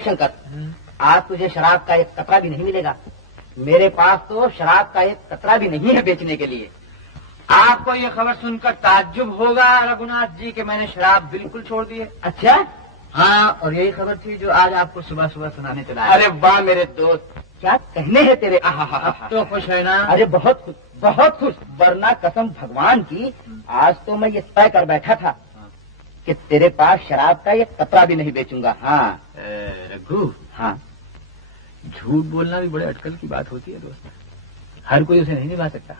देख शंकर, आज तुझे शराब का एक कतरा भी नहीं मिलेगा। मेरे पास तो शराब का एक कतरा भी नहीं है बेचने के लिए। आपको ये खबर सुनकर ताज्जुब होगा रघुनाथ जी कि मैंने शराब बिल्कुल छोड़ दी है। अच्छा? हाँ, और यही खबर थी जो आज आपको सुबह सुबह सुनाने चला। अरे वाह मेरे दोस्त, क्या कहने हैं तेरे। तो खुश है ना? अरे बहुत खुश, बहुत खुश। वरना कसम भगवान की आज तो मैं ये तय कर बैठा था कि तेरे पास शराब का एक कतरा भी नहीं बेचूंगा। हाँ रघु, हाँ, झूठ बोलना भी बड़े अटकल की बात होती है दोस्त। हर कोई उसे नहीं निभा सकता।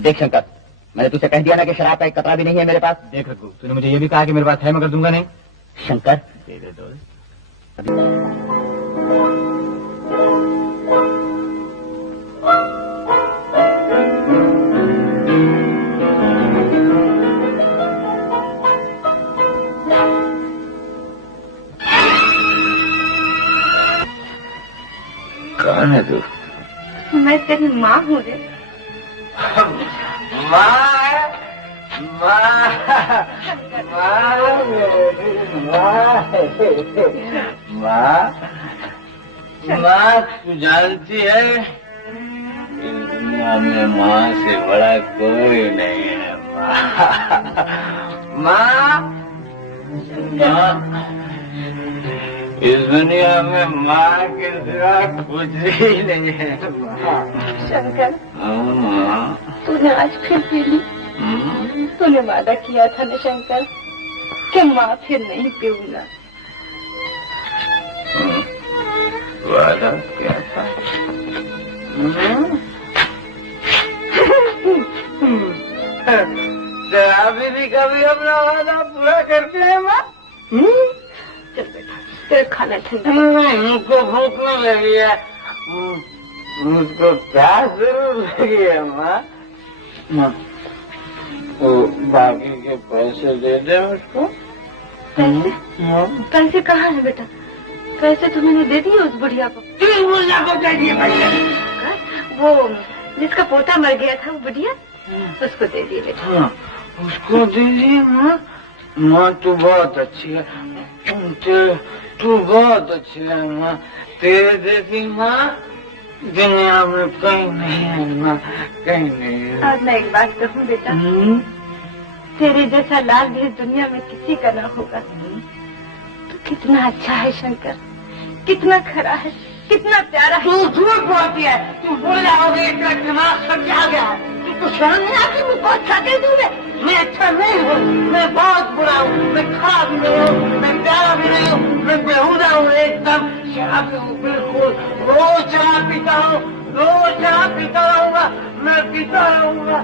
देख शंकर, मैंने तुझसे कह दिया ना कि शराब का एक कतरा भी नहीं है मेरे पास। देख रघु, तूने मुझे ये भी कहा कि मेरे पास है मगर दूंगा नहीं। शंकर दे दे दोस्त। कौन है तू? मैं तेरी माँ हूँ रे। माँ, तू जानती है इस दुनिया में माँ से बड़ा कोई नहीं है। माँ, इस दुनिया में माँ के सिवा कुछ ही नहीं है। शंकर, तूने आज फिर पी ली। तूने वादा किया था ना शंकर कि माँ फिर नहीं पीऊंगा। वादा क्या था? अभी भी कभी अपना वादा पूरा करते हैं माँ। चल बेटा, तेरे खाना ठंडा। मुझको भूख नहीं लगी है, मुझको प्यास जरूर लगी है माँ। तो बाकी के पैसे दे दे मुझको। पैसे कहाँ है बेटा? पैसे तो मैंने दे दिए उस बुढ़िया को। किस बुढ़िया को दे दिए पैसे? वो जिसका पोता मर गया था, वो बुढ़िया, उसको दे दिए बेटा। उसको दे दिए माँ? माँ तू बहुत अच्छी है, तू बहुत अच्छी है माँ। तेरे जैसी माँ दुनिया में कहीं नहीं है माँ, कहीं नहीं है। और मैं एक बात कहूँ बेटा, तेरे जैसा लाल भी दुनिया में किसी का ना होगा। तो कितना अच्छा है शंकर, कितना खरा है, कितना प्यारा है। तू झूठ बोलती है, तू बोल रहा होगा इतना दिमाग सब आ गया है। तुमको शर्म नहीं आती? मुझको अच्छा कह दूँ मैं अच्छा नहीं हूँ, मैं बहुत बुरा हूँ, मैं खराब भी नहीं हूँ, मैं प्यारा भी नहीं हूँ, मैं बेहुदा हूँ एकदम। शराब बिल्कुल रोज शराब पीता हूँ, रोज शराब पीता रहूंगा, मैं पीता रहूंगा।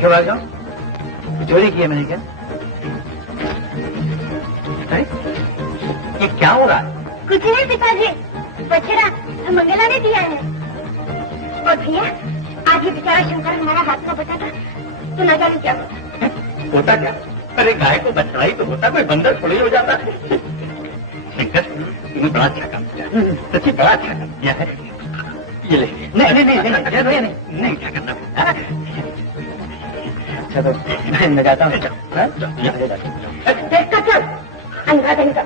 क्यों आ जाओ? चोरी की है मैंने क्या? ये क्या हो रहा है? कुछ नहीं पिताजी, बछड़ा मंगला ने दिया है। और भैया, आज ये बेचारा शंकर हमारा हाथ का बचा था, तो ना जाने क्या होता क्या? अरे गाय को बछड़ा ही तो होता, कोई बंदर थोड़ी हो जाता है। शंकर, तुमने बड़ा अच्छा काम किया, सच्ची बड़ा अच्छा काम किया है। ये ले। नहीं, क्या करना? अच्छा तो मैं जाता हूँ। चल, अंधा देने का।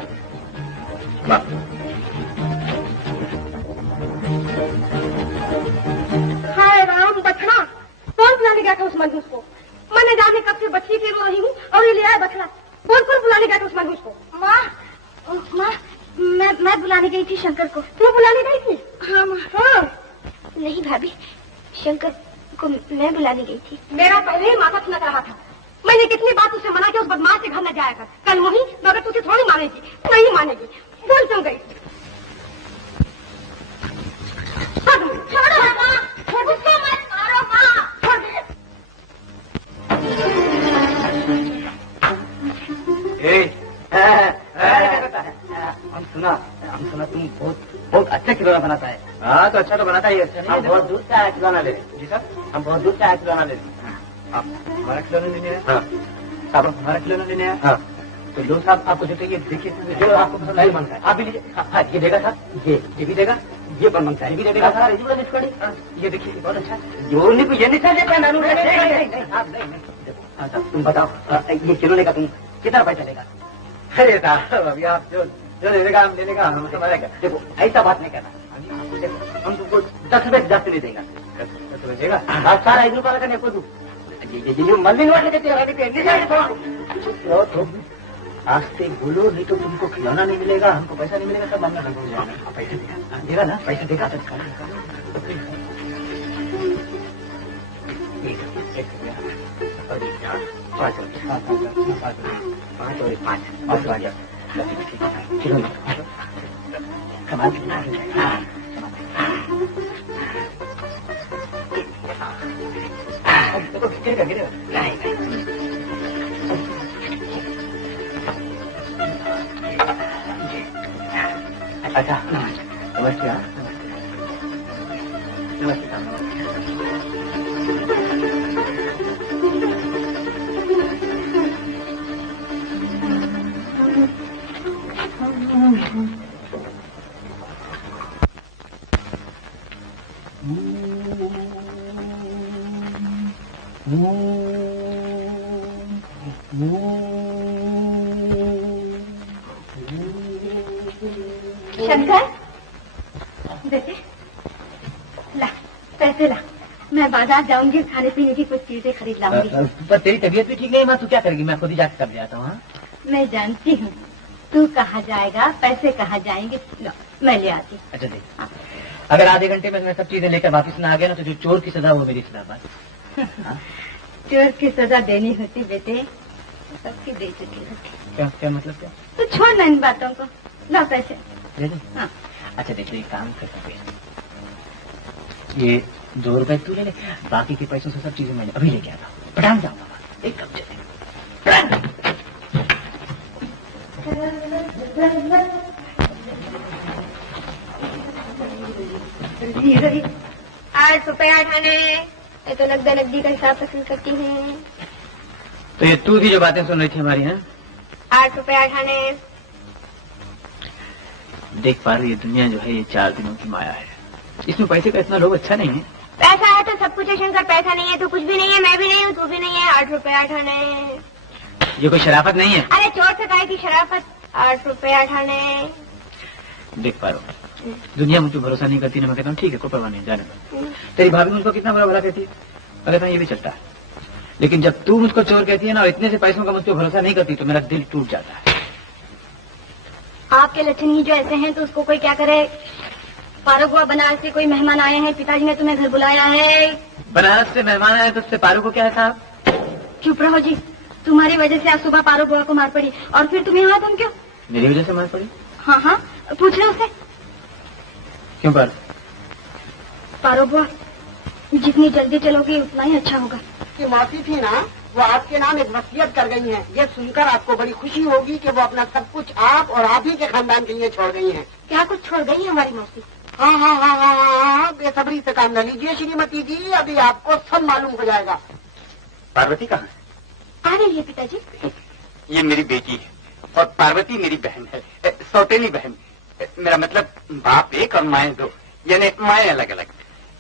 हाय राम, बछड़ा कौन बुलाने गया था उस मनहूस को? मैंने जाने कब से बच्ची की रो रही हूँ और ये ले आया बछड़ा। कौन बुलाने गया था उस मनहूस को? माँ, मैं बुलाने गई थी शंकर को। तू बुलाने गई थी? हाँ माँ। हाँ नहीं भाभी, शंकर को मैं बुलाने गई थी। मेरा पहले ही माथा खिलक रहा था। मैंने कितनी बार तुझसे मना किया उस बदमाश के घर न जाया कर। कल वही मगर तुझे थोड़ी मानेगी, नहीं मानेगी। बोल क्यों गई? छोड़ो माँ, उसको मत मारो माँ। हम सुना तुम बहुत अच्छा खिलौना बनाता है। हाँ तो अच्छा तो बनाता ही। हम बहुत दूर से आया खिलौना ले। जी सर, हम बहुत दूर से आया खिलौना ले। आप हमारा खिलौना लेने आए? हाँ। आप हमारा खिलौना लेने आए? हाँ। तो लो साहब, आपको जो चाहिए देखिए, जो आपको पसंद नहीं मांगता है आप भी लीजिए। हाँ, ये देगा सर, ये भी देगा, ये पर मांगता है, ये भी देगा सर। ये देखिए बहुत अच्छा, जो नहीं ये नहीं सर देता नानू। हाँ सर, तुम बताओ ये खिलौने का तुम कितना पैसा लेगा? अरे साहब, अभी आप जो लेगा हम ले लेगा, हम समझेगा। देखो ऐसा बात नहीं करना, हम तुमको 10 रुपए जास्त नहीं देगा। 10 रुपए देगा आप सारा 1 रुपया करने को दू। ये मल्लिन वाले देते हैं। आज से बोलो, नहीं तो तुमको खिलौना नहीं मिलेगा, हमको पैसा नहीं मिलेगा, सब मामला लगभग हो जाएगा। पैसा देगा ना, पैसा देगा तो 5 रुपया 5 और 5 खिलौना कमाल कितना गिरेगा। अच्छा नमस्ते। नमस्ते शंकर, बेटे ला पैसे ला, मैं बाजार जाऊंगी, खाने पीने की कुछ चीजें खरीद लाऊंगी। पर तेरी तबीयत भी ठीक नहीं माँ, तू क्या करेगी? मैं खुद ही जाकर कर ले आता हूँ। मैं जानती हूँ तू कहाँ जाएगा, पैसे कहाँ जाएंगे, लो मैं ले आती। अच्छा देख, अगर आधे घंटे में मैं सब चीजें लेकर वापस ना आ गया ना, तो जो चोर की सजा वो मेरी सजा। बात चोर की सजा देनी होती बेटे, सबकी दे चुकी होती। क्या मतलब क्या? तो छोड़ ना इन बातों को, ला पैसे दे दे। हाँ। अच्छा देखो, एक काम कर सकते, ये 2 रुपए तू ले ले, बाकी के पैसों से सब चीजें मैंने अभी लेके आता हूँ। पटांग जाऊंगा एक कप चले। धीरे 8 रुपया ठाने, ये तो नकदा नकदी का हिसाब वसूल करती हूँ। तो ये तू भी जो बातें सुन रही थी हमारी, हैं? 8 रुपया ठाने। देख पा रही है, दुनिया जो है ये 4 दिनों की माया है, इसमें पैसे का इतना लोभ अच्छा नहीं है। पैसा है तो सब कुछ है शंकर, पैसा नहीं है तो कुछ भी नहीं है, मैं भी नहीं हूँ, तू भी नहीं है। 8 रुपया ठाने। ये कोई शराफत नहीं है। अरे चोर से काहे की शराफत। 8 रुपया ठाने। देख पा रहा हूँ, दुनिया मुझ पर भरोसा नहीं करती ना, मैं कहता हूँ ठीक है कोई परवाह नहीं, जाने दो। तेरी भाभी मुझको कितना बुरा भला कहती है, मैं कहता हूँ ये भी चलता है, लेकिन जब तू मुझको चोर कहती है ना और इतने से पैसों का मुझ पर भरोसा नहीं करती, तो मेरा दिल टूट जाता है। आपके लक्षण ही जो ऐसे हैं तो उसको कोई क्या करे। पारो हुआ बनारस से कोई मेहमान आए हैं, पिताजी ने तुम्हें घर बुलाया है। बनारस से मेहमान आए तो उससे पारो को क्या है साहब? चुप रहो जी, तुम्हारी वजह से आज सुबह पारो बुआ को मार पड़ी, और फिर तुम यहाँ तुम क्यों? मेरी वजह से मार पड़ी? हाँ हाँ, पूछ लो उससे। क्यों पर? पारो बुआ, जितनी जल्दी चलोगी उतना ही अच्छा होगा। की मासी थी ना, वो आपके नाम एक वसीयत कर गई हैं। ये सुनकर आपको बड़ी खुशी होगी कि वो अपना सब कुछ आप और आप ही के खानदान के लिए छोड़ गई हैं। क्या कुछ छोड़ गई है हमारी मौसी? हाँ हाँ हाँ हाँ हाँ, बेसब्री से काम न लीजिए श्रीमती जी, अभी आपको सब मालूम हो जाएगा। पार्वती कहाँ है? आ रही है पिताजी। ये मेरी बेटी है और पार्वती मेरी बहन है, सौतेली बहन। मेरा मतलब बाप एक और माए दो, यानी माए अलग अलग।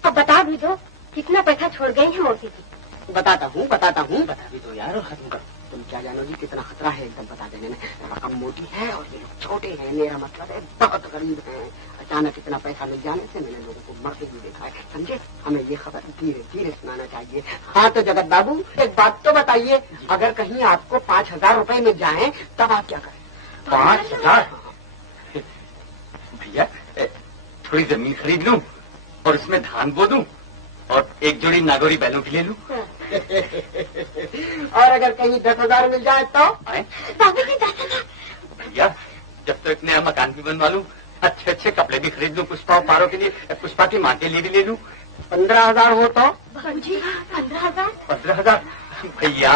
तो बता भी दो कितना पैसा छोड़ गई है मौसी की। बताता हूँ बता भी दो यार, खत्म करो। तुम क्या जानोगी कितना खतरा है, एकदम बता देने में। रकम मोटी है और ये लोग छोटे हैं, मेरा मतलब है बहुत गरीब हैं। अचानक इतना पैसा मिल जाने से मैंने लोगों को मरते हुए देखा है, समझे? हमें ये खबर धीरे धीरे सुनाना चाहिए। हाँ तो जगत बाबू, एक बात तो बताइए, अगर कहीं आपको 5000 रुपए मिल जाए तब आप क्या करें? 5000? भैया थोड़ी जमीन खरीद लूं और उसमें धान बो दूं और एक जोड़ी नागौरी बैलों की ले लूं, और अगर कहीं 10,000 मिल जाए तो? बाबूजी 10,000। भैया जब तो एक नया मकान भी बनवा लूं, अच्छे अच्छे कपड़े भी खरीद लूं पुष्पा और पारो के लिए, पुष्पा की माँ के लिए भी ले लूं। 15,000 हो तो? बाबूजी 15,000। 15,000? भैया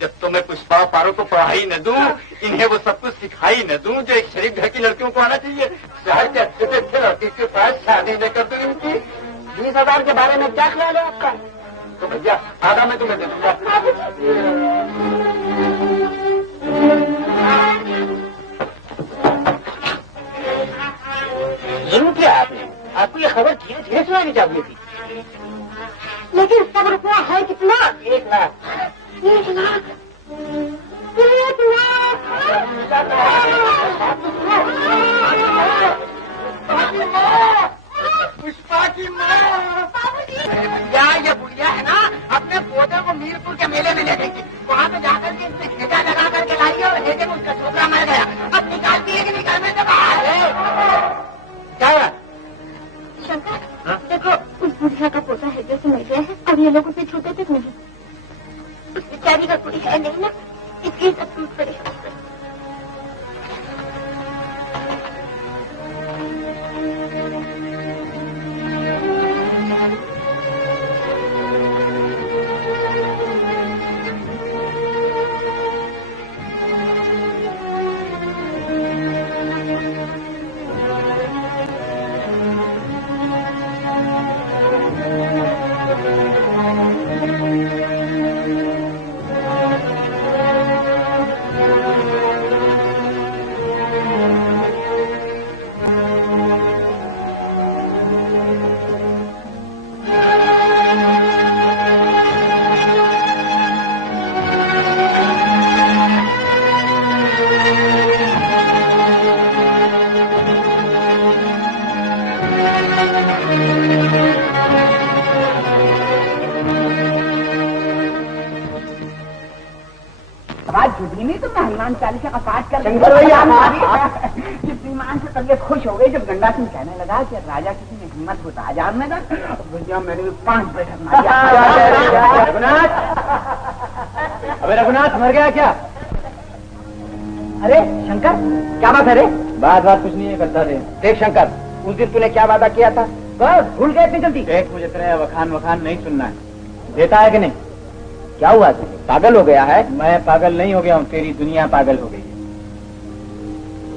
जब तो मैं पुष्पा और पारो को पढ़ाई न दूं, इन्हें वो सब कुछ सिखाई न दूं जो एक शरीफ घर की लड़कियों को आना चाहिए, शहर के अच्छे से अच्छे लड़की के साथ शादी न कर दूं इनकी। 20,000 के बारे में क्या ख्याल है आपका? तो भैया आधा मैं तुम्हें दे दूंगा। जरूर किया आपने, आपको ये खबर धीरे धीरे सुनानी चाहिए थी। लेकिन सब रुपया है कितना? 1 लाख। 1 लाख। 1 लाख। पुष्पा की माँ। भैया ये बुढ़िया है ना, अपने पोते को मीरपुर के मेले में ले गई, वहाँ पे जाकर के इसने घेजा लगा करके लाई और हेजे में उसका छोकरा मर गया। अब निकालती है कि निकालने से बाहर है। क्या हुआ? शंकर देखो, उस बुढ़िया का पोता है जैसे मर गया है और ये लोग उसे छूते तक नहीं। उस बेचारी का कोई है नहीं ना, इसलिए सब टूट पड़े। हनुमान चालीसा का पाठ कर शंकर भैया श्रीमान से तबियत खुश हो गई जब गंगा सिंह कहने लगा कि राजा किसी ने हिम्मत को ताजा में ना भैया मैंने भी 5 बैठक मारी। रघुनाथ, अबे रघुनाथ मर गया क्या? अरे शंकर क्या बात है रे? बात कुछ नहीं है करता रे। देख शंकर, उस दिन तूने क्या वादा किया था? बस भूल गए इतनी जल्दी? देख मुझे तेरा वखान नहीं सुनना है, देता है कि नहीं? क्या हुआ तुझे? पागल हो गया है? मैं पागल नहीं हो गया हूँ, तेरी दुनिया पागल हो गई है,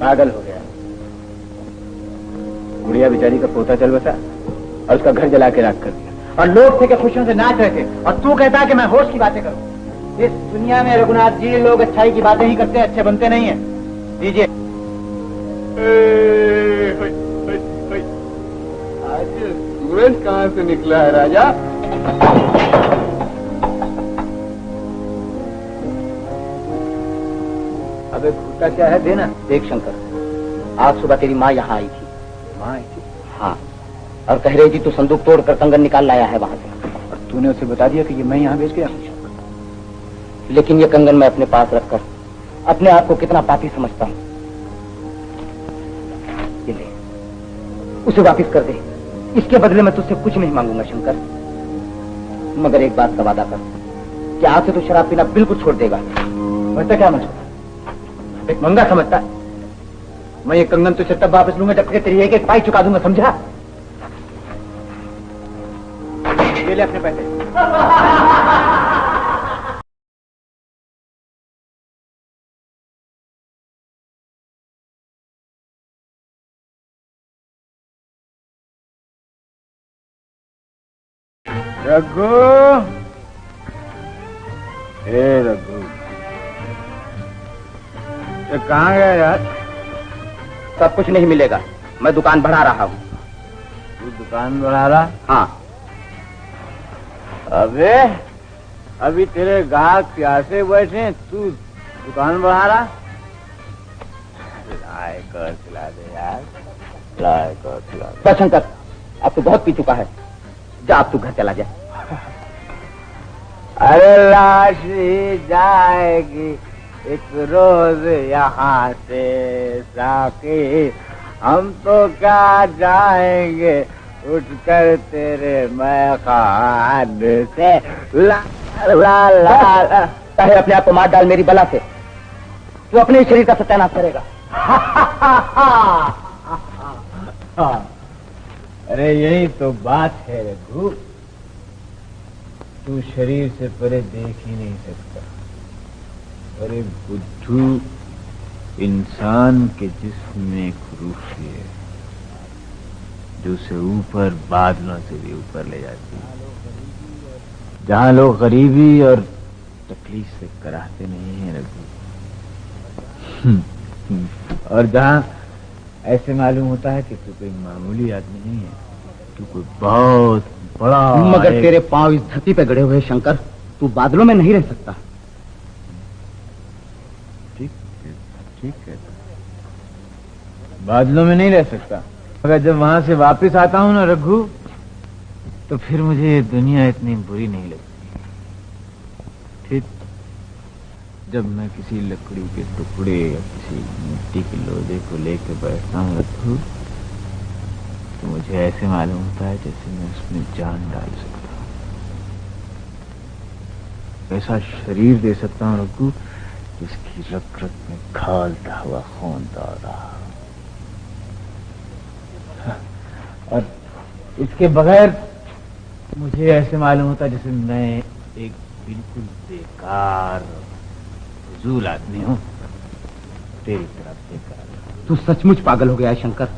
पागल हो गया। बुढ़िया बेचारी का पोता चल बसा और उसका घर जला के राख कर दिया, और लोग थे कि खुशियों से नाच रहे थे, और तू कहता है कि मैं होश की बातें करूं। इस दुनिया में रघुनाथ जी लोग अच्छाई की बातें ही करते हैं, अच्छे बनते नहीं है। दीजिए। आज सूरज कहाँ से निकला है राजा? अबे घूटा क्या है, देना। देख शंकर, आज सुबह तेरी माँ यहाँ आई थी। माँ आई थी? हाँ, और कह रही थी तू संदूक तोड़कर कंगन निकाल लाया है वहाँ से। और तूने उसे बता दिया कि ये मैं यहाँ भेज गया? लेकिन ये कंगन मैं अपने पास रखकर अपने आप को कितना पापी समझता हूँ। ये ले, उसे वापिस कर दे, इसके बदले में तुझसे कुछ नहीं मांगूंगा शंकर, मगर एक बात का वादा कर कि आज से तू शराब पीना बिल्कुल छोड़ देगा। वैसे क्या मतलब? एक मंगा समझता है? मैं ये कंगन तुझसे तब वापस लूंगा जब तक तेरी एक पाई चुका दूंगा, समझा? ये ले अपने पैसे। रघु, हे रघु, ये कहाँ गया यार? सब कुछ नहीं मिलेगा, मैं दुकान बढ़ा रहा हूँ। तू दुकान बढ़ा रहा? हाँ। अबे अभी तेरे ग्राहक प्यासे बैठे हैं, तू दुकान बढ़ा रहा? लाए कर खिला दे यार, लाए कर खिला दे। बस शंकर, अब तू बहुत पी चुका है, जा अब तू घर चला जा। अरे लाश ही जाएगी एक रोज यहाँ से साकी, हम तो क्या जाएंगे उठकर तेरे मैखान से। चाहे अपने आप को मार डाल मेरी बला से, जो अपने ही शरीर का सत्यानाश करेगा। अरे यही तो बात है रघु, तू शरीर से परे देख ही नहीं सकता। अरे बुद्धू, इंसान के जिस्म में एक रूह है जो उसे ऊपर बादलों से भी ऊपर ले जाती है, जहां लोग गरीबी और तकलीफ से कराहते नहीं है रघु, और जहां ऐसे मालूम होता है कि तू कोई मामूली आदमी नहीं है, तू कोई बहुत बड़ा। मगर तेरे पांव इस धरती पे गड़े हुए शंकर, तू बादलों में नहीं रह सकता। ठीक है, बादलों में नहीं रह सकता, मगर जब वहां से वापस आता हूं ना रघु, तो फिर मुझे ये दुनिया इतनी बुरी नहीं लगती। ठीक जब मैं किसी लकड़ी के टुकड़े या किसी मिट्टी के लोहे को लेकर बैठता हूं रघु, तो मुझे ऐसे मालूम होता है जैसे मैं उसमें जान डाल सकता हूं। ऐसा शरीर दे सकता हूं रघु जिसकी रग रग में खौलता हुआ खून दौड़ रहा, और इसके बगैर मुझे ऐसे मालूम होता जैसे मैं एक बिल्कुल बेकार फजूल आदमी हूं, तेरी तरफ बेकार। तू सचमुच पागल हो गया है शंकर।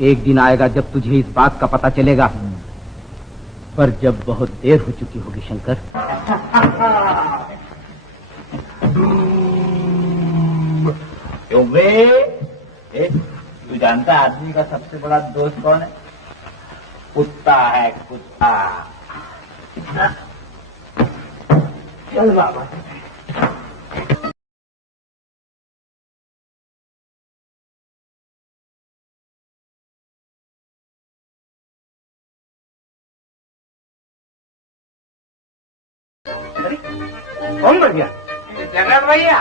एक दिन आएगा जब तुझे इस बात का पता चलेगा, पर जब बहुत देर हो चुकी होगी शंकर। तू जानता आदमी का सबसे बड़ा दोस्त कौन है? कुत्ता है, कुत्ता। चल बाबा। कौन मर गया? जगत भैया,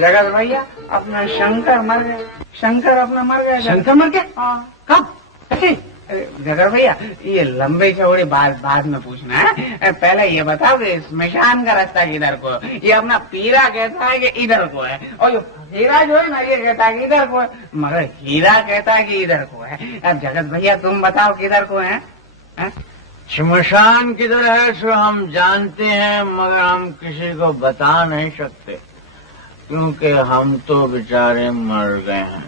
जगत भैया, अपना शंकर मर गया। शंकर अपना मर गया। शंकर मर गया? हाँ। कब? कैसे? जगत भैया, ये लंबे चौड़े बाद में पूछना है। पहले ये बताओ कि स्मशान का रास्ता किधर को? ये अपना पीरा कहता है कि इधर को है, और जो हीरा जो है ना ये कहता है कि इधर को है, मगर हीरा कहता है कि इधर को है। अब जगत भैया तुम बताओ किधर को है? श्मशान किधर है सो हम जानते हैं, मगर हम किसी को बता नहीं सकते, क्योंकि हम तो बेचारे मर गए हैं।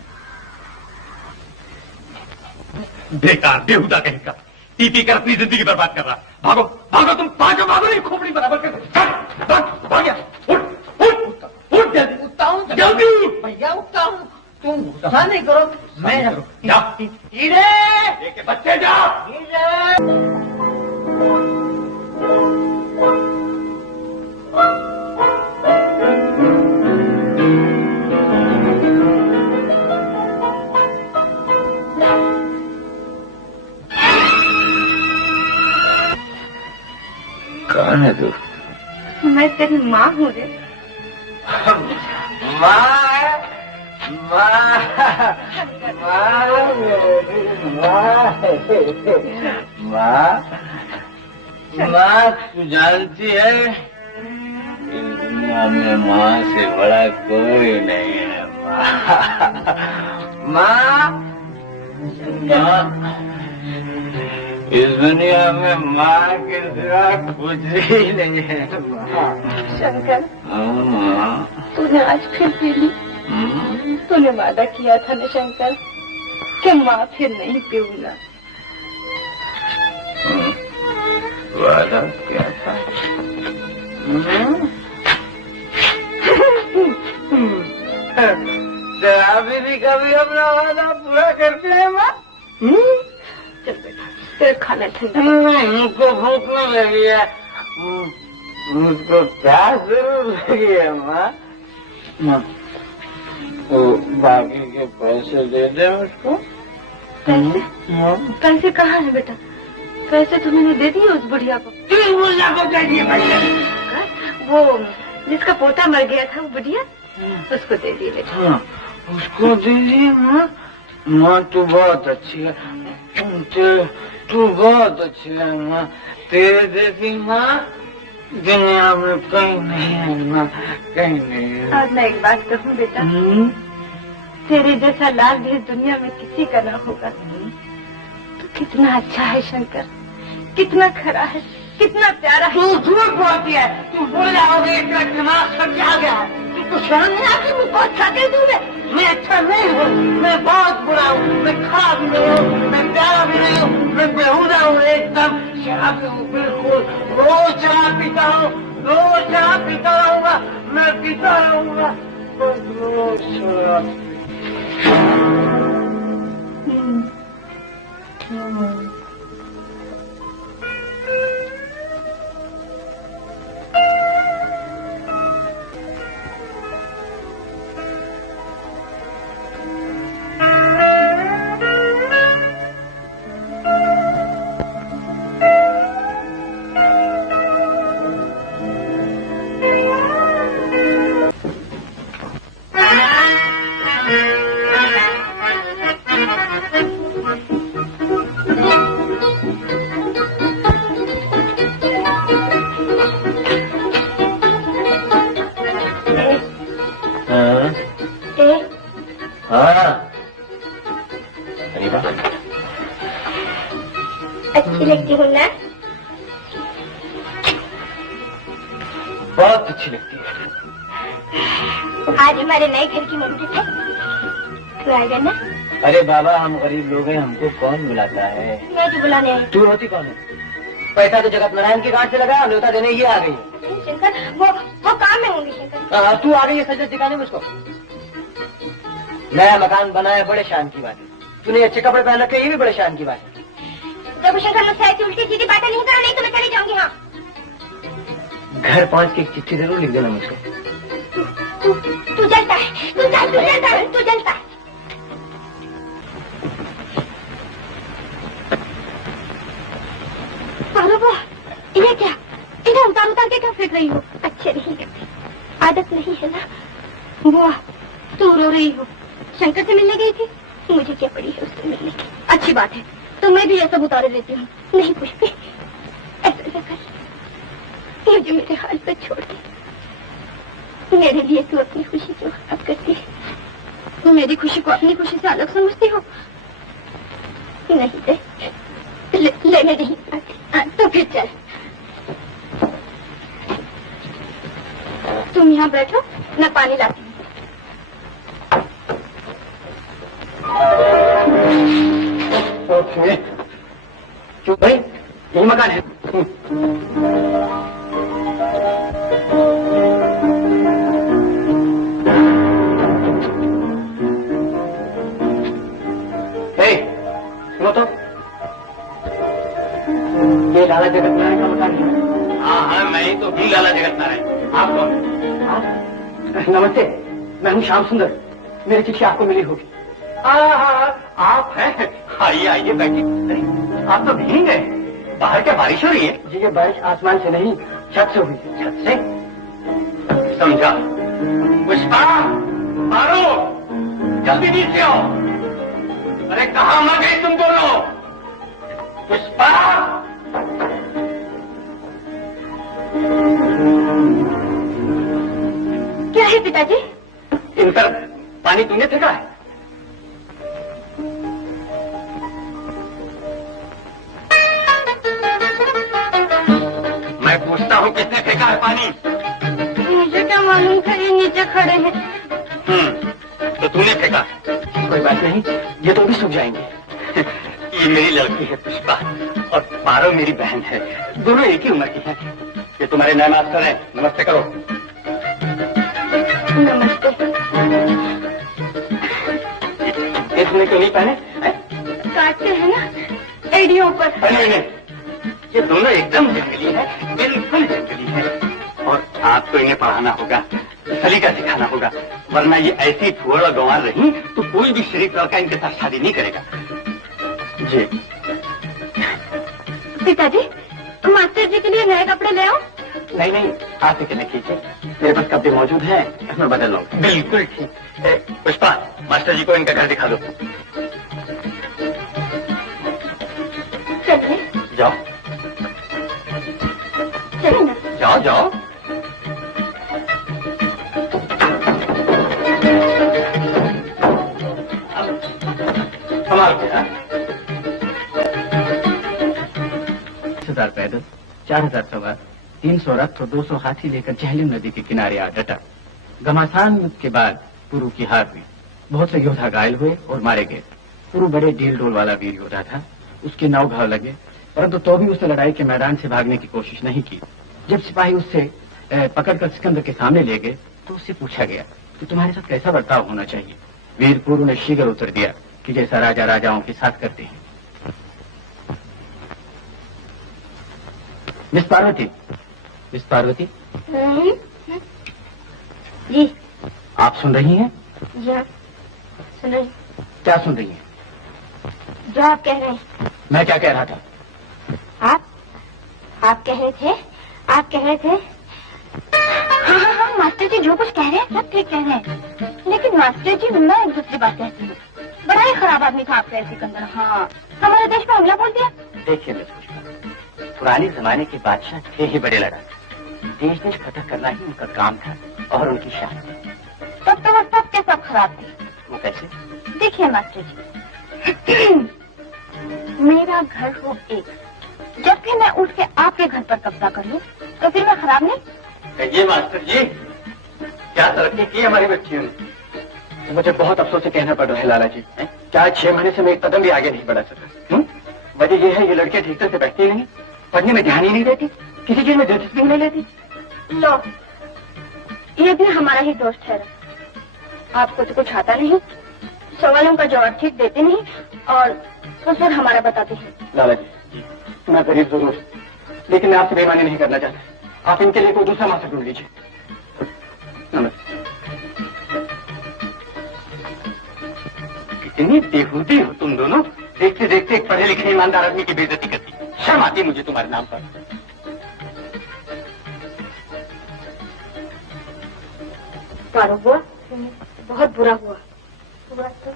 बेकार बेहुदा कहेगा, पी पी कर अपनी जिंदगी बर्बाद कर रहा। भागो भागो, तुम भागो भागो, नहीं खोपड़ी बराबर कर। भाग गया। उठ जल्दी। उठता हूँ जल्दी भैया, उठता हूँ। तुम गुस्सा नहीं करो, मैं जा। हीरे लेके बच्चे जा। कौन है तू? मैं तेरी माँ हूँ रे। माँ तू जानती है इस दुनिया में माँ से बड़ा कोई नहीं है। माँ इस दुनिया में माँ के सिवा कुछ ही नहीं है। शंकर, माँ तूने आज फिर पी ली। तूने वादा किया था न शंकर कि माँ फिर नहीं पीऊंगा। वादा क्या था? अभी भी कभी अपना वादा पूरा करते हैं माँ? चल बेटा, तेरा खाना ठंडा। मुझको भूख नहीं लगी है, मुझको प्यास जरूर लगी है माँ। तो बाकी के पैसे दे दे मुझको। पैसे कहाँ है बेटा? पैसे तो मैंने दे दिए उस बुढ़िया को। बुढ़िया को दे दिए पैसे? वो जिसका पोता मर गया था, वो बुढ़िया, उसको दे दिए बेटा। हाँ, उसको दे दिए माँ। माँ तू बहुत अच्छी है, तू बहुत अच्छी है माँ। तेरे जैसी माँ दुनिया में कहीं नहीं है माँ, कहीं नहीं है। और मैं एक बात कहूँ बेटा, तेरे जैसा लाल भी दुनिया में किसी का ना होगा। तो कितना अच्छा है शंकर, कितना खरा है, कितना प्यारा है। तू झूठ बोलती है, तू बोल जाओगे तेरा दिमाग सब जा गया है। तुमको शर्म नहीं आती मुझको अच्छा कह दूँ मैं अच्छा नहीं हूँ, मैं बहुत बुरा हूँ, मैं खराब भी नहीं हूँ, मैं प्यारा भी नहीं हूँ, मैं बेहुदा हूँ, एकदम शराबी हूँ बिल्कुल। रोज शराब पीता हूँ, रोज शराब पीता रहूंगा, मैं पीता रहूंगा, रोज शराब। अच्छी लगती हूँ ना? बहुत अच्छी लगती है। आज हमारे नए घर की मुहूर्त है, तू आएगा ना? अरे बाबा, हम गरीब लोग हैं, हमको कौन बुलाता है? मैं जो बुलाने आई। तू होती कौन है? पैसा तो जगत नारायण की गांठ से लगा, न्योता देने ये आ गई। शंकर, वो काम में होंगी शंकर। हाँ, तू आ गई है सजत दिखाने मुझको। नया मकान बना है, बड़े शान की बात है। तूने अच्छे कपड़े पहन रखे, ये भी बड़े शान की बात है। रघुशंकर, मुझसे ऐसी उल्टी सीधी बातें नहीं करो, नहीं तो मैं चली जाऊंगी। हाँ, घर पहुंच के एक चिट्ठी जरूर लिख देना मुझको। तू जलता है, तू जलता है, तू जलता है। अरे वाह, ये क्या? इन्हें उतार उतार के क्या फेंक रही हो? अच्छे नहीं लगते, आदत नहीं है ना। वाह, तू रो रही हो? शंकर से मिलने गई थी? मुझे क्या पड़ी है उससे मिलने की? अच्छी बात है, तो मैं भी ये सब उतारे लेती हूँ। नहीं पुष्पी, ऐसा न कर, मुझे मेरे हाल पर छोड़ दे। मेरे लिए तू अपनी खुशी क्यों खराब करती है? मेरी खुशी को अपनी खुशी से अलग समझती हो? नहीं लेने नहीं आती। तो फिर चल, तुम यहाँ बैठो, मैं पानी लाती हूँ। ओके, क्यों भाई, यही मकान है। सुनो तो, ये लाला जगत नारायण का मकान है। हाँ, मैं ही तो भी लाला जगत नारायण। आप कौन? नमस्ते, मैं हूँ श्याम सुंदर। मेरी चिट्ठी आपको मिली होगी। आप हैं? आइए आइए बैठिए। अरे आप तो भीग गए, बाहर क्या बारिश हो रही है? जी, ये बारिश आसमान से नहीं, छत से हुई। छत से? समझा। पुष्पा, मारो, जल्दी नीचे आओ। अरे कहाँ मर गई तुम दोनों? पुष्पा! क्या है पिताजी? इन पर पानी तूने फेंका है? मैं पूछता हूँ किसने फेंका है पानी? मुझे क्या मालूम था, ये नीचे खड़े हैं। तो तूने फेंका? कोई बात नहीं, ये तो भी सूख जाएंगे। ये मेरी लड़की है पुष्पा, और पारो मेरी बहन है। दोनों एक ही उम्र की हैं। ये तुम्हारे नए मास्टर हैं, नमस्ते करो। नमस्ते। ये तुमने क्यों नहीं पहने? काटते हैं ना एड़ियों पर। नहीं नहीं, ये दोनों एकदम जंगली है, बिल्कुल जंगली है। और आपको इन्हें पढ़ाना होगा, सलीका सिखाना होगा, वरना ये ऐसी थोड़ा गंवार रही तो कोई भी शरीफ लड़का इनके साथ शादी नहीं करेगा। जी पिताजी, मास्टर जी के लिए नए कपड़े ले आओ। नहीं नहीं, आप अकेले कीजिए, मेरे पास कपड़े मौजूद हैं, मैं बदल लूंगा। बिल्कुल ठीक। पुष्पा, मास्टर जी को इनका घर दिखा दो। चलिए। जाओ चलिए ना। जाओ जाओ। कमाल किया। 10,000 पैदल, 4,000 सवार, 300 रथ और 200 हाथी लेकर झेलम नदी के किनारे आ डटा। घमासान युद्ध के बाद पुरु की हार हुई। बहुत से योद्धा घायल हुए और मारे गए। पुरु बड़े डील डोल वाला वीर योद्धा था। उसके 9 घाव लगे, परंतु तो भी उसने लड़ाई के मैदान से भागने की कोशिश नहीं की। जब सिपाही उससे पकड़कर सिकंदर के सामने ले गए तो उससे पूछा गया कि तुम्हारे साथ कैसा बर्ताव होना चाहिए। वीर पुरु ने शीघ्र उत्तर दिया कि जैसा राजा राजाओं के साथ करते हैं। मिस पार्वती, मिस पार्वती जी आप सुन रही हैं? जी सुनो। क्या सुन रही हैं? जो आप कह रहे हैं। मैं क्या कह रहा था? आप कह रहे थे हाँ, मास्टर जी जो कुछ कह रहे हैं सब ठीक कह रहे हैं, लेकिन मास्टर जी मैं एक दूसरी बात कहती हूँ। बड़ा ही खराब आदमी था आपका सिकंदर। हाँ, हमारे देश में हमला बोल दिया। देखिए मिस पुष्पा, पुराने जमाने के बादशाह थे ही बड़े लड़ाके। देश देश फतह करना ही उनका काम था और उनकी शान। तब तो वो सब के सब खराब थे। वो कैसे? देखिए मास्टर जी, मेरा घर हो एक, जब भी मैं उठ के आपके घर पर कब्जा कर लूं तो फिर मैं खराब नहीं? कहिए मास्टर जी, क्या तरक्की की हमारी बच्चियों ने? मुझे बहुत अफसोस से कहना पड़ रहा है लाला जी, क्या 6 महीने से मैं एक कदम भी आगे नहीं बढ़ा सका। वजह यह है ये लड़कियां ठीक से बैठती नहीं, पढ़ने में ध्यान ही नहीं देती, किसी चीज में दिलचस्पी नहीं लेती। लो, ये भी हमारा ही दोष ठहरा। आपको तो कुछ आता नहीं, सवालों का जवाब ठीक देते नहीं और फिर हमारा बताते हैं। लाला जी, मैं गरीब जरूर, लेकिन मैं आपसे बेईमानी नहीं करना चाहता। आप इनके लिए कोई दूसरा मास्टर ढूंढ लीजिए। नमस्ते। कितनी बेहूदी हो तुम दोनों, देखते देखते एक पढ़े लिखे ईमानदार आदमी की बेइज्जती करती। शर्म आती मुझे तुम्हारे नाम पर। पारो हुआ, बहुत बुरा हुआ। तो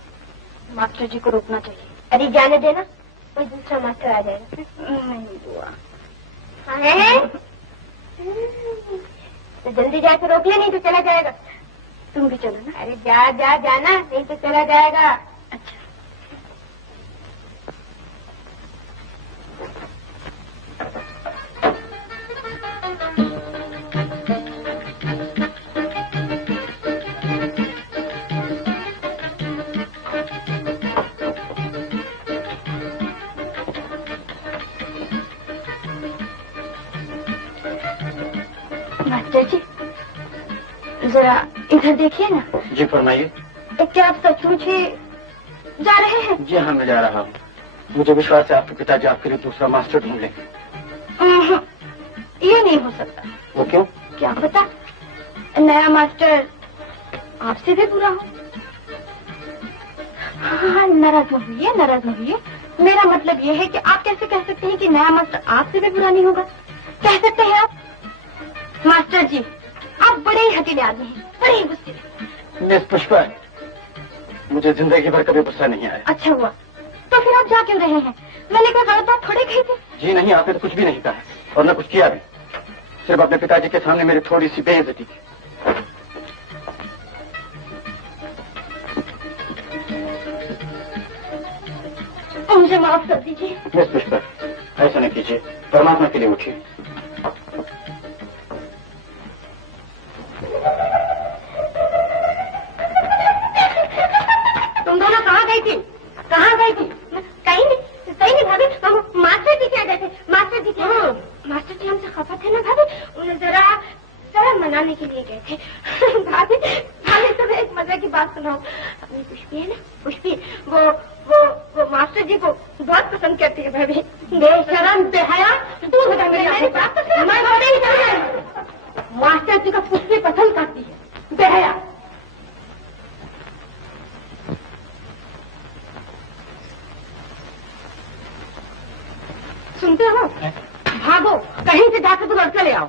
मास्टर जी को रोकना चाहिए। अरे जाने देना, कोई दूसरा मास्टर आ जाएगा। नहीं हुआ तो जल्दी जाकर रोक ले, नहीं तो चला जाएगा। तुम भी चलो ना। अरे जाना, नहीं तो चला जाएगा। अच्छा। मास्टर जी, जरा इधर देखिए ना। जी फरमाइए। क्या आप सचमुच ही जा रहे हैं? जी हाँ, मैं जा रहा हूँ। मुझे विश्वास है आपके पिताजी आपके लिए दूसरा मास्टर ढूंढ लेंगे। ये नहीं हो सकता। वो क्यों? क्या पता नया मास्टर आपसे भी बुरा हो। हाँ, नाराज न हुई। मेरा मतलब ये है कि आप कैसे कह सकते हैं कि नया मास्टर आपसे भी बुरा नहीं होगा? कह सकते हैं आप? मास्टर जी, आप बड़े ही हठीले आदमी हैं, बड़े ही गुस्से। मिस पुष्पा, मुझे जिंदगी भर कभी गुस्सा नहीं आया। अच्छा हुआ, तो फिर आप जा क्यों रहे हैं? मैंने कोई गलत बात थोड़ी कही थी। जी नहीं, आपने तो कुछ भी नहीं कहा और न कुछ किया भी, सिर्फ अपने पिताजी के सामने मेरी थोड़ी सी बेइज्जती की। मुझे माफ कर दीजिए। मिस पुष्पा, ऐसा नहीं कीजिए, परमात्मा के लिए उठिए। तुम दोनों कहाँ गई थी? कहीं नहीं भाभी, हम मास्टर जी के आ गए थे। मास्टर जी हमसे खफा थे ना भाभी, उन्हें जरा मनाने के लिए गए थे। भाभी तुम्हें एक मजे की बात सुनाओ। अपनी पुष्पी है ना, पुष्पी, वो मास्टर जी को बहुत पसंद करती है भाभी। बेशरम बेहया, तू बता मेरी बात। मास्टर जी का पुष्पी पसंद करती है, बेहया। सुनते हो? भागो, कहीं से जाकर तो लड़का ले आओ।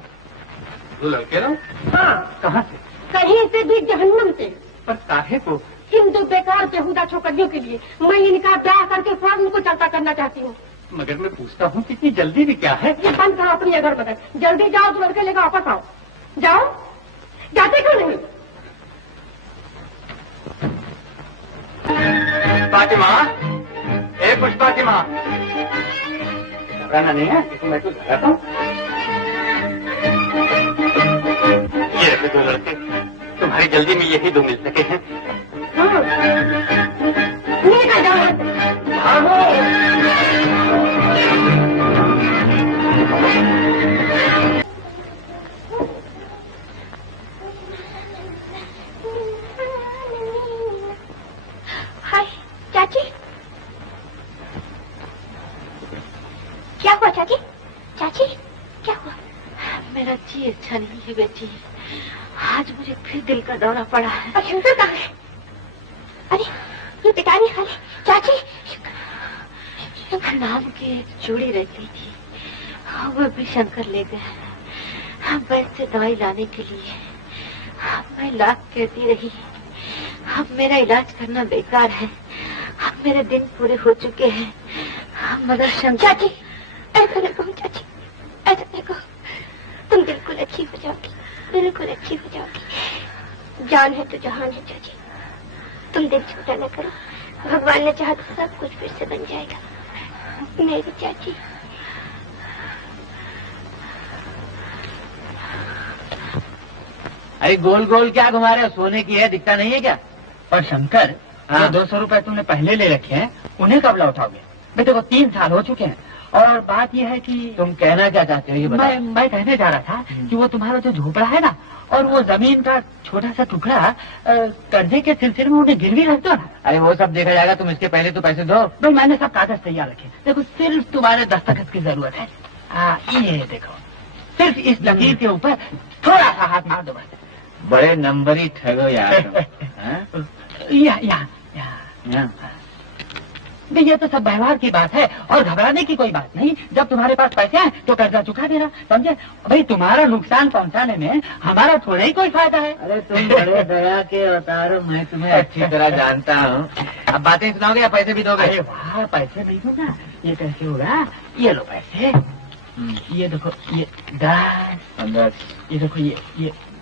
वो लड़के ना? हाँ। कहाँ से? कहीं से भी, जहन्नम से। पर काहे को? हिंदू बेकार बेहुदा छोकरियों के लिए मैं इनका ब्याह करके फौरन को चलता करना चाहती हूँ। मगर मैं पूछता हूँ कि इतनी जल्दी भी क्या है? ये बंद करो अपनी अगर बदल। जल्दी जाओ तो लड़के लेकर वापस आओ। जाओ, जाते क्यों नहीं? फातिमा, पुष्पा की माँ। घबराना नहीं है, इसको मैं कुछ घबराता हूँ। ये रखे दो लड़के, तुम्हारी जल्दी में यही दो मिल सके हैं। हाय चाची, क्या हुआ चाची? चाची क्या हुआ? मेरा जी अच्छा नहीं है बेटी, आज मुझे फिर दिल का दौरा पड़ा है। और शंकर कहाँ है? अरे ये पिटानी खाली चाची। नाम की एक जोड़ी रहती थी, वो भी शंकर ले गए। वैसे से दवाई लाने के लिए मैं लाख कहती रही, अब मेरा इलाज करना बेकार है, अब मेरे दिन पूरे हो चुके हैं। मगर शंकर चाची ऐसा देखो चाची, ऐसा देखो, तुम बिल्कुल अच्छी हो जाओगी, बिल्कुल अच्छी हो जाओगी। जान है तो जहान है चाची, तुम दिल छोटा न करो, भगवान ने चाहा तो सब कुछ फिर से बन जाएगा मेरी चाची। अरे गोल गोल क्या घुमा रहे हो? सोने की है, दिखता नहीं है क्या? पर शंकर, हाँ। ये 200 रुपए तुमने पहले ले रखे हैं, उन्हें कब लौटाओगे? बेटे को 3 साल हो चुके हैं। और बात यह है कि तुम कहना क्या चाहते हो ये बताओ। मैं कहने जा रहा था कि वो तुम्हारा जो झोपड़ा है ना, और वो जमीन का छोटा सा टुकड़ा कर्जे के सिलसिले में उन्हें गिरवी रख दो ना। अरे वो सब देखा जाएगा, तुम इसके पहले तो पैसे दो। भाई मैंने सब कागज तैयार रखे, देखो सिर्फ तुम्हारे दस्तखत की जरूरत है। ये देखो, सिर्फ इस लकीर के ऊपर थोड़ा सा हाथ मार दो बस। बड़े नंबरी ठगो यार तुम, हाँ? यहाँ। नहीं, ये तो सब व्यवहार की बात है और घबराने की कोई बात नहीं। जब तुम्हारे पास पैसे हैं तो कर्जा चुका देना, समझे? भाई तुम्हारा नुकसान पहुंचाने में हमारा थोड़ा ही कोई फायदा है। अरे तुम बड़े दया के अवतार हो, मैं तुम्हें अच्छी तरह जानता हूँ। अब बातें सुनाओगे या पैसे भी दोगे? अरे वाह, पैसे नहीं दूंगा, ये कैसे होगा? ये लो पैसे, ये देखो, ये 10, 15, ये देखो, ये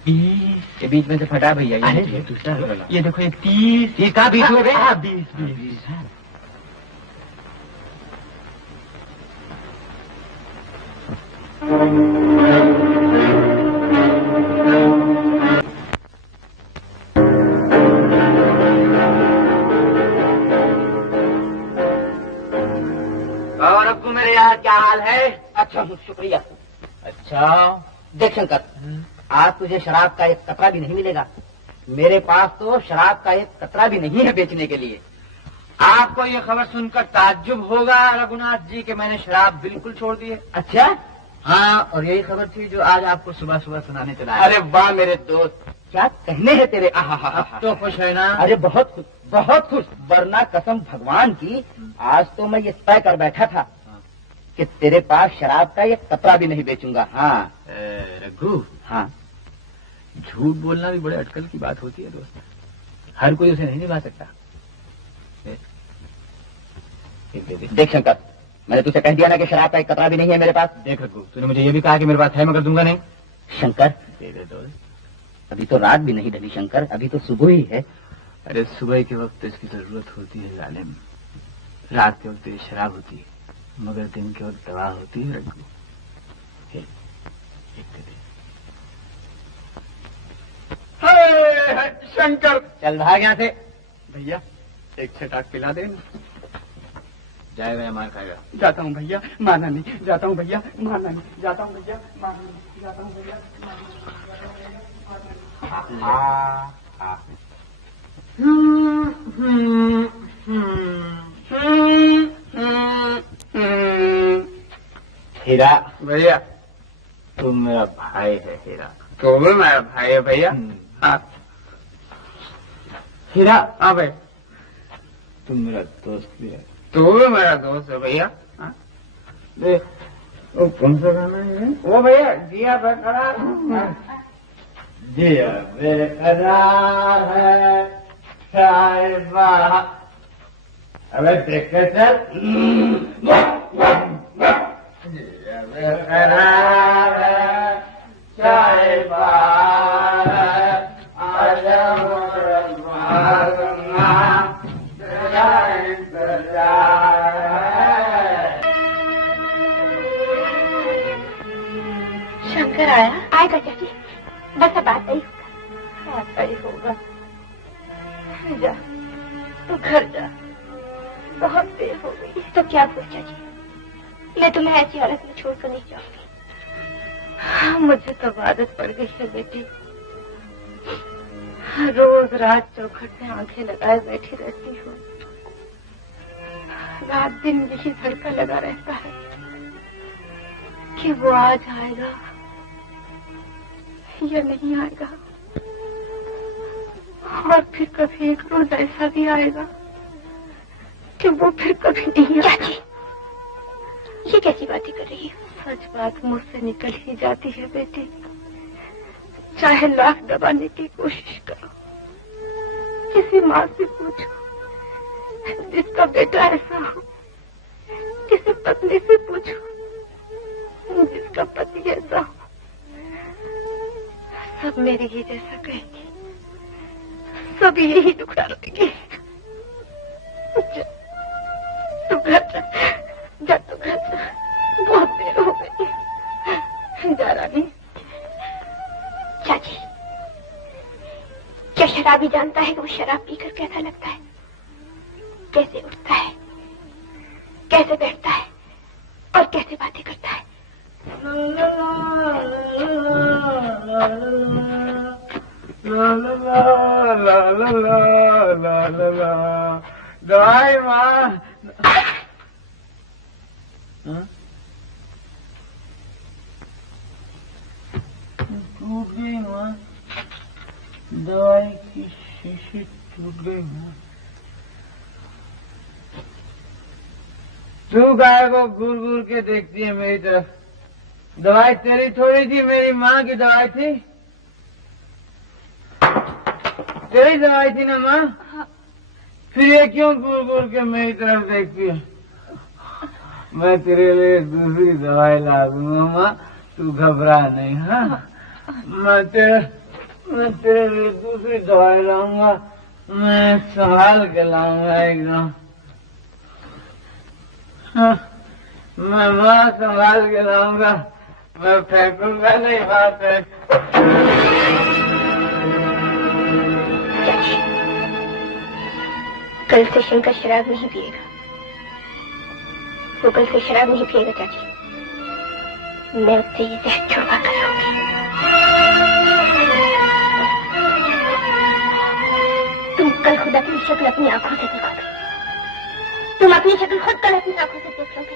20, ये बीच में से फटा भैया। अरे ये दूसरा, ये देखो, ये 30। ये कहाँ 20 हुए बे? 20। और अब्बू मेरे यार क्या हाल है? अच्छा हूँ, शुक्रिया। अच्छा, देख शंकर, आज तुझे शराब का एक कतरा भी नहीं मिलेगा। मेरे पास तो शराब का एक कतरा भी नहीं है बेचने के लिए। आपको ये खबर सुनकर ताज्जुब होगा रघुनाथ जी कि मैंने शराब बिल्कुल छोड़ दी है। अच्छा, हाँ, और यही खबर थी जो आज आपको सुबह सुबह सुनाने चला आया। अरे वाह मेरे दोस्त, क्या कहने हैं तेरे। अब तो खुश है ना? अरे बहुत खुश, बहुत खुश। वरना कसम भगवान की, आज तो मैं ये तय कर बैठा था कि तेरे पास शराब का एक कतरा भी नहीं बेचूंगा। हाँ रघु, हाँ, झूठ बोलना भी बड़े अटकल की बात होती है दोस्त, हर कोई उसे नहीं निभा सकता। देख शंकर, मैंने तुझसे कह दिया ना कि शराब का एक कतरा भी नहीं है मेरे पास। देख रघु, तूने मुझे ये भी कहा कि मेरे पास है मगर दूंगा नहीं। शंकर, दे दे दोस्त। अभी तो रात भी नहीं ढली शंकर, अभी तो सुबह ही है। अरे सुबह के वक्त इसकी जरूरत होती है जालिम, रात के वक्त शराब होती है, मगर दिन के वक्त दवा होती है रघु। शंकर, चल भाग यहाँ से। भैया एक छटाक पिला दे। जाएगा या मार खाएगा? जाता हूँ भैया, मारना नहीं। जाता हूँ भैया, मारना नहीं। जाता हूँ भैया, मारना नहीं। जाता हूँ भैया, हीरा भैया, तुम मेरा भाई है हीरा। तो भी मेरा भाई है भैया। हाँ हीरा, हाँ भाई, तुम मेरा दोस्त भी है। तो भी मेरा दोस्त है भैया। वो कौन सा गाना है? वो भैया जिया बेकरार। जिया बेकरार है साहिबा। अबे देख के चल। जिया बेकरार है साहिबा। आजा मोर मारना तेरा इंतजार शंकर आया? आएगा चाची, बस अब आता ही होगा। आता ही होगा। जा, तू घर जा, बहुत देर हो गई। तो क्या हुआ चाची, मैं तुम्हें ऐसी हालत में छोड़कर नहीं जाऊंगी। हाँ, मुझे तो आदत पड़ गई है बेटी। रोज रात चौखट में आंखें लगाए बैठी रहती हूँ। रात दिन यही धड़का लगा रहता है कि वो आज आएगा या नहीं आएगा। और फिर कभी एक रोज ऐसा भी आएगा कि वो फिर कभी नहीं आएगा। चाची, ये कैसी बातें कर रही है? सच बात मुझसे निकल ही जाती है बेटी, चाहे लाख दबाने की कोशिश करो। किसी माँ से पूछो जिसका बेटा ऐसा हो, किसी पत्नी से पूछो जिसका पति ऐसा हो, सब मेरे ही जैसा कहेंगे, सब यही दुखड़ा देंगे। तू घर जा, तू घर जा, बहुत देर हो गई। जा रानी। चाची, क्या शराबी जानता है कि वो शराब पीकर कैसा लगता है, कैसे उठता है, कैसे बैठता है और कैसे बातें करता है? दवाई माँ। टूट गई माँ, दवाई की शीशी टूट गई माँ। तू गाय को घूर घूर के देखती है मेरी तरफ। दवाई तेरी थोड़ी थी, मेरी माँ की दवाई थी। तेरी दवाई थी ना माँ? फिर ये क्यों घूर घूर के मेरी तरफ देखती है? मैं तेरे लिए दूसरी दवाई ला दूंगा माँ, तू घबरा नहीं। हाँ, मैं तेरे लिए दूसरी दवाई लाऊंगा, मैं संभाल के लाऊंगा एकदम। हाँ, मैं माँ संभाल के लाऊंगा, मैं फेंकूंगा नहीं बात है। कल से शंकर शराब नहीं पिएगा, वो कल से शराब नहीं पिएगा चाची। मैं उससे ये जहर छुड़वा कर लाऊंगी। तुम कल खुद अपनी शक्ल अपनी आंखों से देखोगे, तुम अपनी शक्ल खुद कल अपनी आंखों से देख लोगे।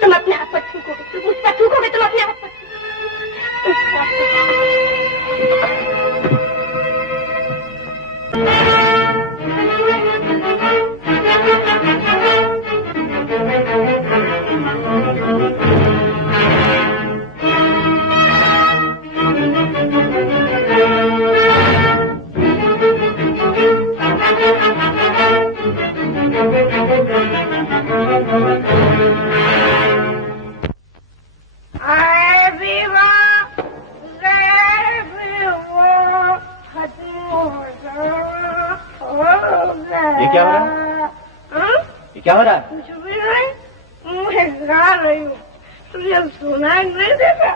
तुम अपने हाथ पर थूकोगे, तुम उस पर थूकोगे, तुम अपने हाथ पर क्या हो रहा है? कुछ भी नहीं, मैं गा रही हूँ, तुझे सुनाई नहीं देता?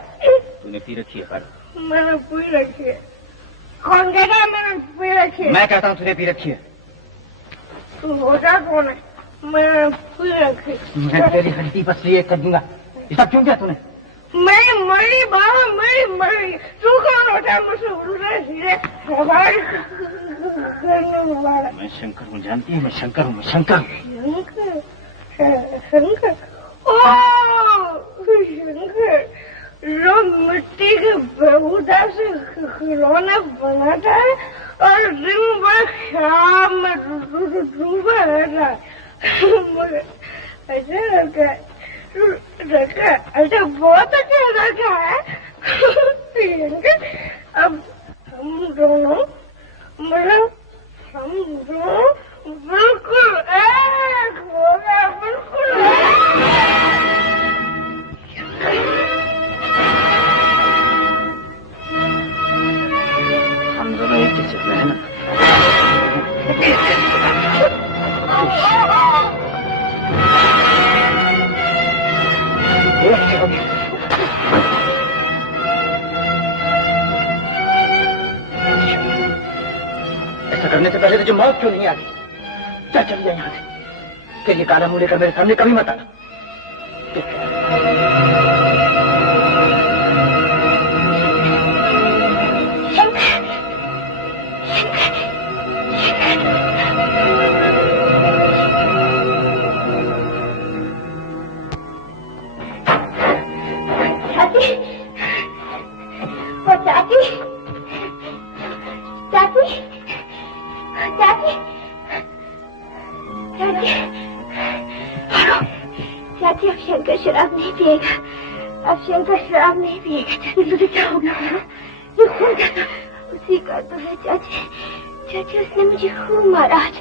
तूने पी रखी है? मैंने पी रखी है। कौन कहता है मैंने पी रखी है? मैं कहता हूँ तूने पी रखी है। तू होता कौन है? मैंने पी रखी है। मैं तेरी हड्डी पसली एक कर दूंगा। ये सब क्यों किया तूने? मैं मरी बाबा, मैं मरी। तू कौन होता है मुझसे उल्टे सीधे सवाल करने वाला? मैं शंकर हूँ, जानती है? मैं शंकर हूँ, मैं शंकर। शंकर? ओह शंकर, जो मिट्टी के बेहुदा से खिलौने बनाता है और दिन भर शराब में डूबा रहता है। मुझे ऐसा लगता है, अच्छा बहुत अच्छा लगा है। अब हम दोनों मतलब हम दोनों बिल्कुल एक हो गया, बिल्कुल हम दोनों एक ही चित्र है ना? पहले तुझे मौत क्यों नहीं आती? क्या चल गया यहाँ से? फिर ये काला मुंह लेकर मेरे सामने कभी मत आना। चाची अब शंकर शराब नहीं पिएगा, अब शंकर शराब नहीं पिएगा। चाची क्या हो गया? ये खून कैसा? उसी का तो है चाची। चाची उसने मुझे खूब मारा आज।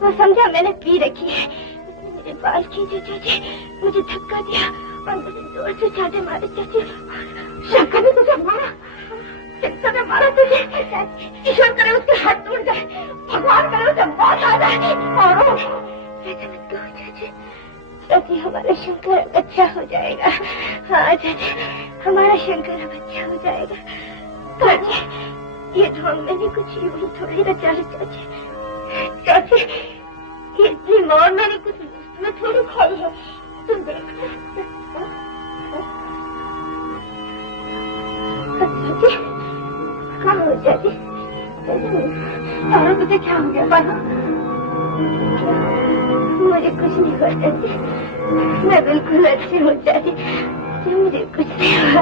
वो समझा मैंने पी रखी है। उसने मेरे बाल खींचे चाची, मुझे धक्का दिया और मुझे जोर से चाटे मारे चाची। शंकर ने तुझे मारा? शंकर ने मारा तुझे? ईश्वर करे उसके हाथ टूट जाए, भगवान करे उसे मौत आ जाए। और चाची हमारा शंकर अच्छा हो जाएगा। हाँ चाची, हमारा शंकर अब अच्छा हो जाएगा। चाची ये ढोंग मैंने कुछ यूं थोड़ी रचा है चाची। चाची ये इतनी मौत मैंने कुछ में थोड़ी खाई है। तुम देखो चाची, कहाँ हो चाची? और तुझे क्या हो गया? मुझे कुछ नहीं हुआ चाची, मैं बिल्कुल अच्छी हूँ चाची। मुझे कुछ नहीं हुआ।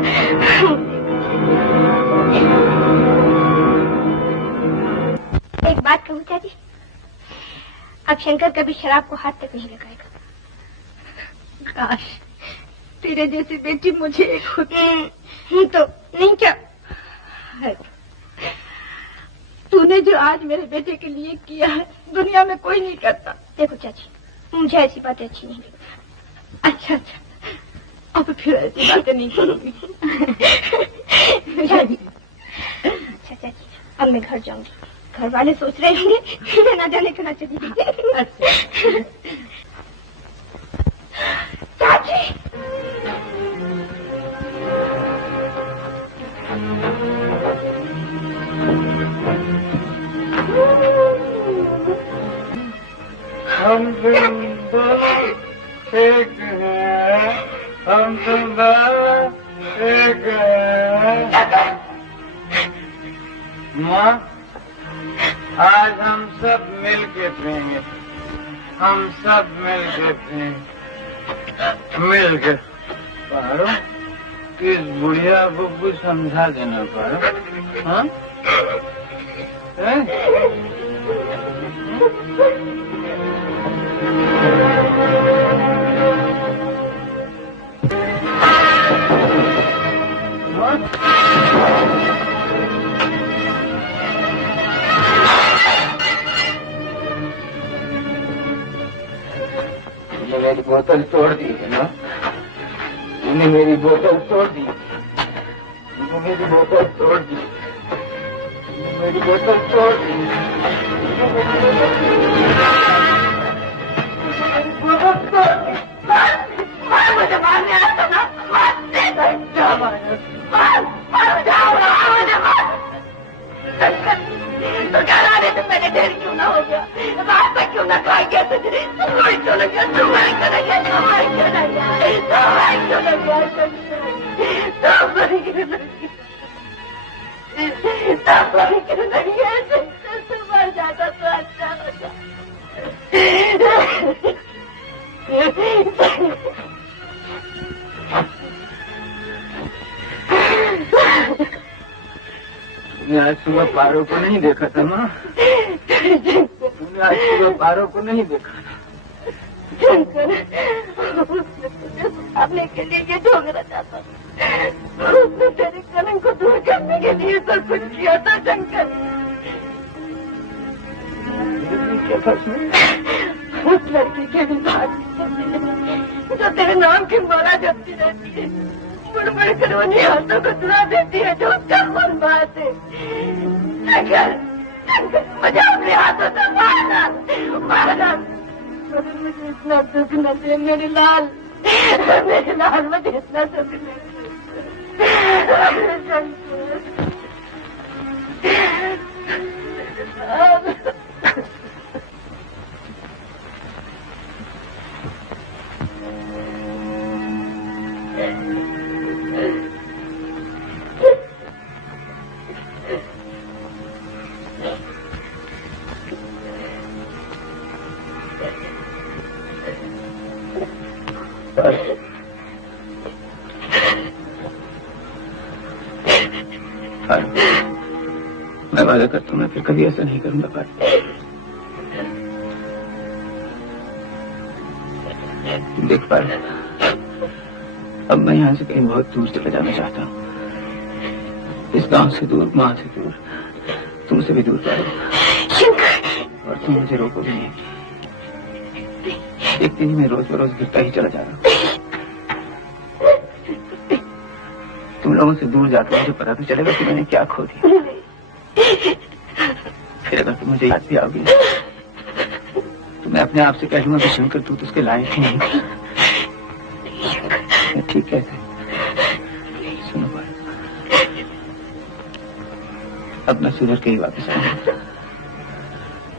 एक बात कहूँ चाची, अब शंकर कभी शराब को हाथ तक नहीं लगाएगा। काश तेरे जैसी बेटी मुझे एक होती। तो नहीं क्या तूने जो आज मेरे बेटे के लिए किया है दुनिया में कोई नहीं करता। देखो चाची, मुझे ऐसी बातें अच्छी नहीं लगती। अच्छा अच्छा, अब फिर ऐसी बातें नहीं करूंगी। अच्छा चाची, अब मैं घर जाऊंगी। घर वाले सोच रहे होंगे मैं ना जाने कहाँ चली गई। चाची हम तुम दोनों एक हैं, हम तुम दोनों एक हैं। माँ, आज हम सब मिल के पिएंगे, हम सब मिल के पिएंगे, मिल के। पारो, किस बुढ़िया बुब्बू समझा देना पारो। हाँ? ये मेरी बोतल तोड़ दी है ना? तूने मेरी बोतल तोड़ दी, तूने मेरी बोतल तोड़ दी, मेरी बोतल तोड़ दी, मुझे मारने आया था ना? क्या मारा? तो क्या लाने से मैंने देर क्यों ना हो गया? रास्ता क्यों ना खा गया तुझे? तुम्हारी क्यों लग गया? तुम्हारी क्यों लग गया? तुम्हारी क्यों लग गया? तुम्हारी क्यों लग गया? तुम्हारी क्यों लग गया? तुम्हारी क्यों लग गया? तुम मर जाता तो अच्छा होता। तूने आज सुबह पारो को नहीं देखा था माँ? तूने आज सुबह पारो को नहीं देखा था? शंकर, अपने के लिए ये ढोंग रचा था। उसने तेरे कलंक को दूर करने के लिए सब कुछ किया था शंकर। उस लड़की के भी बात जो तेरे नाम की माला जपती रहती है, मुड़ मुड़ कर उन्हीं हाथों को दुआ देती है जो उसका खून बहाते। शंकर, शंकर, मुझे अपने हाथों से मारना, मारना। मुझे इतना दुख न दे मेरे लाल, मुझे इतना दुख न दे। मैं वादा करता हूँ मैं फिर कभी ऐसा नहीं करूंगा पर देख पा अब मैं यहाँ से कहीं बहुत दूर चला जाना चाहता हूँ, इस गांव से दूर, माँ से दूर, तुमसे भी दूर पारो, और तुम मुझे रोकोगे नहीं। एक दिन मैं रोज बरोज गिरता ही चला जा रहा हूँ। तुम लोगों से दूर जाकर मुझे पता तो चलेगा कि मैंने क्या खो दिया। फिर अगर तुम मुझे याद भी आओगी तो मैं अपने आप से कह लूंगा कि शंकर तू तो उसके लायक ही नहीं। ठीक कहते सुनो भाई, अब मैं सुधर के ही वापस आऊंगा,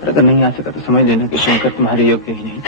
और अगर नहीं आ सका तो समझ लेना कि शंकर तुम्हारे योग्य ही नहीं।